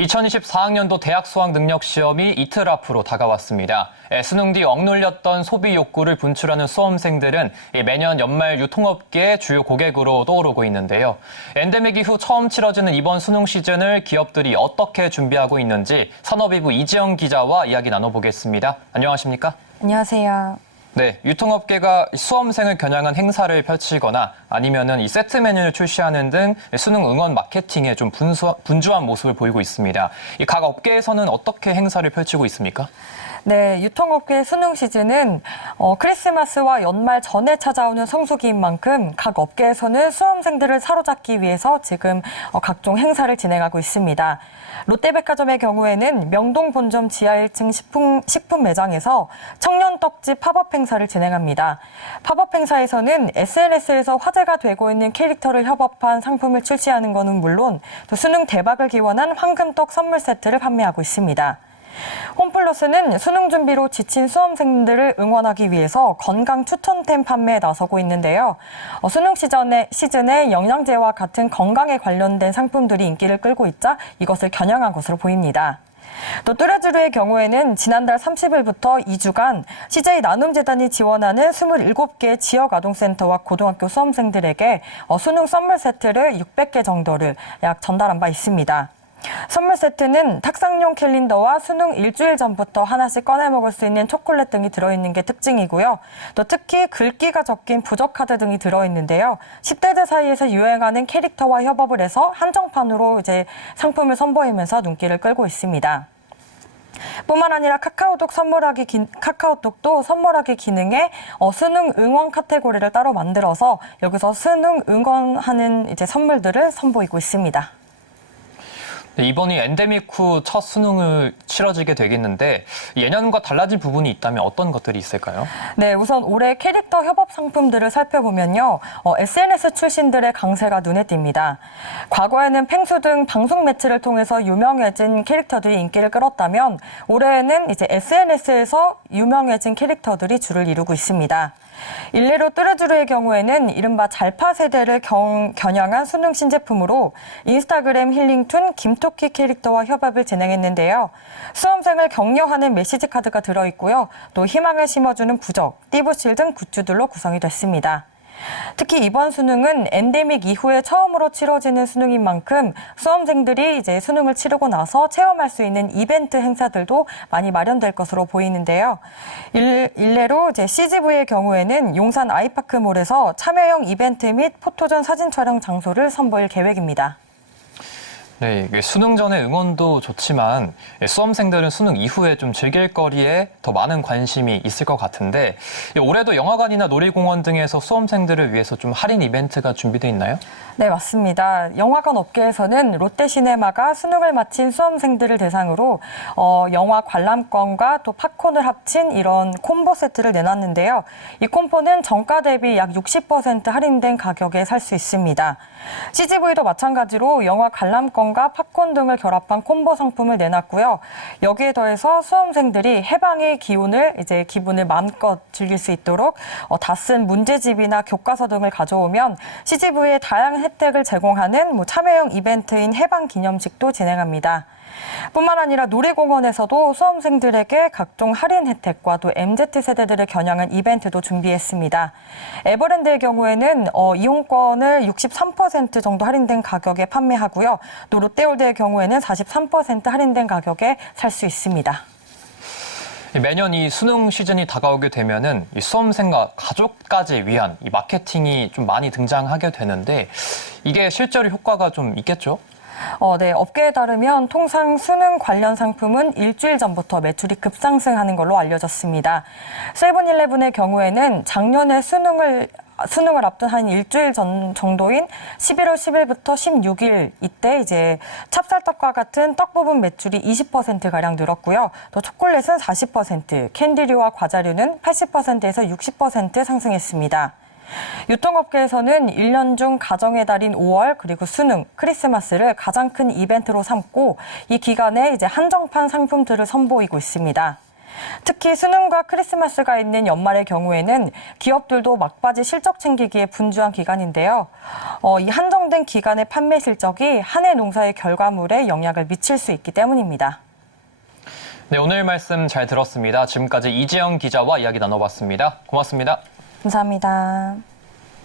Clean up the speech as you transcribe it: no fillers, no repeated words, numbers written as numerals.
2024학년도 대학 수학 능력 시험이 이틀 앞으로 다가왔습니다. 수능 뒤 억눌렸던 소비 욕구를 분출하는 수험생들은 매년 연말 유통업계의 주요 고객으로 떠오르고 있는데요. 엔데믹 이후 처음 치러지는 이번 수능 시즌을 기업들이 어떻게 준비하고 있는지 산업이부 이지영 기자와 이야기 나눠보겠습니다. 안녕하십니까? 안녕하세요. 네, 유통업계가 수험생을 겨냥한 행사를 펼치거나 아니면은 이 세트 메뉴를 출시하는 등 수능 응원 마케팅에 좀 분주한 모습을 보이고 있습니다. 이 각 업계에서는 어떻게 행사를 펼치고 있습니까? 네, 유통업계 수능 시즌은 크리스마스와 연말 전에 찾아오는 성수기인 만큼 각 업계에서는 수험생들을 사로잡기 위해서 지금 각종 행사를 진행하고 있습니다. 롯데백화점의 경우에는 명동 본점 지하 1층 식품 매장에서 청년 떡집 팝업 행사를 진행합니다. 팝업 행사에서는 SNS에서 화제가 되고 있는 캐릭터를 협업한 상품을 출시하는 것은 물론 또 수능 대박을 기원한 황금떡 선물 세트를 판매하고 있습니다. 홈플러스는 수능 준비로 지친 수험생들을 응원하기 위해서 건강 추천템 판매에 나서고 있는데요. 수능 시즌에 영양제와 같은 건강에 관련된 상품들이 인기를 끌고 있자 이것을 겨냥한 것으로 보입니다. 또 뚜레쥬르의 경우에는 지난달 30일부터 2주간 CJ 나눔재단이 지원하는 27개 지역아동센터와 고등학교 수험생들에게 수능 선물 세트를 600개 정도를 약 전달한 바 있습니다. 선물 세트는 탁상용 캘린더와 수능 일주일 전부터 하나씩 꺼내 먹을 수 있는 초콜릿 등이 들어있는 게 특징이고요. 또 특히 글귀가 적힌 부적카드 등이 들어있는데요. 10대들 사이에서 유행하는 캐릭터와 협업을 해서 한정판으로 이제 상품을 선보이면서 눈길을 끌고 있습니다. 뿐만 아니라 카카오톡도 선물하기 기능에 수능 응원 카테고리를 따로 만들어서 여기서 수능 응원하는 이제 선물들을 선보이고 있습니다. 네, 이번이 엔데믹 후 첫 수능을 치러지게 되겠는데 예년과 달라진 부분이 있다면 어떤 것들이 있을까요? 네, 우선 올해 캐릭터 협업 상품들을 살펴보면요. SNS 출신들의 강세가 눈에 띕니다. 과거에는 펭수 등 방송 매체를 통해서 유명해진 캐릭터들이 인기를 끌었다면 올해에는 이제 SNS에서 유명해진 캐릭터들이 주를 이루고 있습니다. 일례로 뚜레쥬르의 경우에는 이른바 잘파 세대를 겨냥한 수능 신제품으로 인스타그램 힐링툰 김토끼 캐릭터와 협업을 진행했는데요. 수험생을 격려하는 메시지 카드가 들어있고요. 또 희망을 심어주는 부적, 띠부실 등 굿즈들로 구성이 됐습니다. 특히 이번 수능은 엔데믹 이후에 처음으로 치러지는 수능인 만큼 수험생들이 이제 수능을 치르고 나서 체험할 수 있는 이벤트 행사들도 많이 마련될 것으로 보이는데요. 일례로 이제 CGV의 경우에는 용산 아이파크몰에서 참여형 이벤트 및 포토전 사진 촬영 장소를 선보일 계획입니다. 네, 수능 전의 응원도 좋지만 수험생들은 수능 이후에 좀 즐길 거리에 더 많은 관심이 있을 것 같은데 올해도 영화관이나 놀이공원 등에서 수험생들을 위해서 좀 할인 이벤트가 준비되어 있나요? 네, 맞습니다. 영화관 업계에서는 롯데시네마가 수능을 마친 수험생들을 대상으로 영화 관람권과 또 팝콘을 합친 이런 콤보 세트를 내놨는데요. 이 콤보는 정가 대비 약 60% 할인된 가격에 살 수 있습니다. CGV도 마찬가지로 영화 관람권과 팝콘 등을 결합한 콤보 상품을 내놨고요. 여기에 더해서 수험생들이 해방의 기분을 마음껏 즐길 수 있도록 다 쓴 문제집이나 교과서 등을 가져오면 CGV에 다양한 혜택을 제공하는 참여형 이벤트인 해방 기념식도 진행합니다. 뿐만 아니라 놀이공원에서도 수험생들에게 각종 할인 혜택과 또 MZ세대들을 겨냥한 이벤트도 준비했습니다. 에버랜드의 경우에는 이용권을 63% 정도 할인된 가격에 판매하고요. 또 롯데월드의 경우에는 43% 할인된 가격에 살 수 있습니다. 매년 이 수능 시즌이 다가오게 되면은 이 수험생과 가족까지 위한 이 마케팅이 좀 많이 등장하게 되는데 이게 실제로 효과가 좀 있겠죠? 네, 업계에 따르면 통상 수능 관련 상품은 일주일 전부터 매출이 급상승하는 걸로 알려졌습니다. 세븐일레븐의 경우에는 작년에 수능을 앞둔 한 일주일 전 정도인 11월 10일부터 16일 이때 이제 찹쌀떡과 같은 떡 부분 매출이 20%가량 늘었고요. 또 초콜릿은 40%, 캔디류와 과자류는 80%에서 60% 상승했습니다. 유통업계에서는 1년 중 가정의 달인 5월 그리고 수능, 크리스마스를 가장 큰 이벤트로 삼고 이 기간에 이제 한정판 상품들을 선보이고 있습니다. 특히 수능과 크리스마스가 있는 연말의 경우에는 기업들도 막바지 실적 챙기기에 분주한 기간인데요. 이 한정된 기간의 판매 실적이 한 해 농사의 결과물에 영향을 미칠 수 있기 때문입니다. 네, 오늘 말씀 잘 들었습니다. 지금까지 이지영 기자와 이야기 나눠봤습니다. 고맙습니다. 감사합니다.